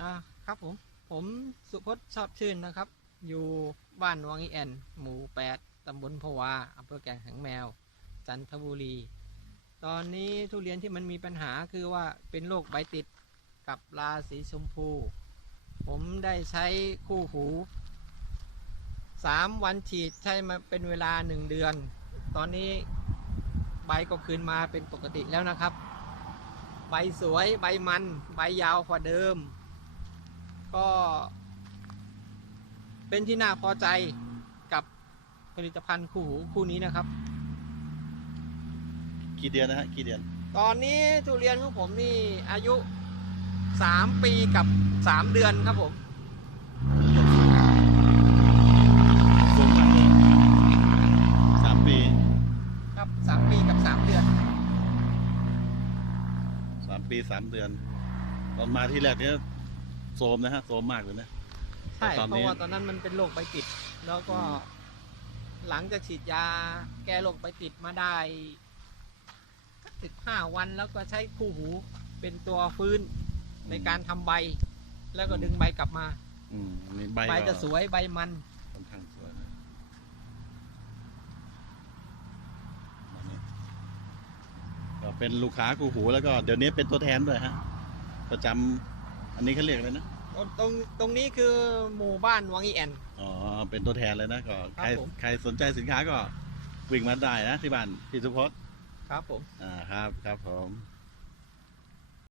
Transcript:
อ่าครับผม ผมสุพจน์ชอบชื่นนะครับ อยู่บ้านวังอีแอน หมู่แปดตำบลพวาอำเภอแก่งหางแมว จันทบุรี ตอนนี้ทุเรียนที่มันมีปัญหาคือว่าเป็นโรคใบติดกับราสีชมพู ผมได้ใช้คู่หูสามวันฉีดใช้มาเป็นเวลาหนึ่งเดือน ตอนนี้ใบก็คืนมาเป็นปกติแล้วนะครับ ใบสวยใบมัน ใบยาวกว่าเดิม ก็ เป็นที่น่าพอใจกับผลิตภัณฑ์คู่หูคู่นี้นะครับ กี่เดือนนะฮะกี่เดือน ตอนนี้ทุเรียนของผมนี่อายุ 3 ปีกับ 3 เดือนครับผม สูงมากเลยสามปีครับ 3 ปีกับ 3 เดือน สามปีสามเดือน ตอนมาที่แรกเนี้ย โซมนะฮะโซมมากเลยนะ ใช่ตอนเพนี้ ราะว่าตอนนั้นมันเป็นโรคใบติด แล้วก็อืมหลังจากฉีดยา แก้โรคใบติดมาได้สิบห้าวันแล้วก็ใช้คู่หูเป็นตัวฟื้นในการทำใบ แล้วก็ดึงใบกลับมา อืมนี่ใบใบก็จะสวยใบมัน ค่อนข้างสวยนะอันนี้ก็เป็นลูกค้ากูหูแล้วก็เดี๋ยวนี้เป็นตัวแทนด้วยฮะ ประจำ อันนี้เขาเรียกอะไรนะตรงตรงตรงนี้คือหมู่บ้านวังอีแอน อ๋อ เป็นตัวแทนเลยนะก็ใครครับผม ใครสนใจสินค้าก็วิ่งมาได้นะที่บ้านพี่สุพจน์ครับผม อ่าครับครับผม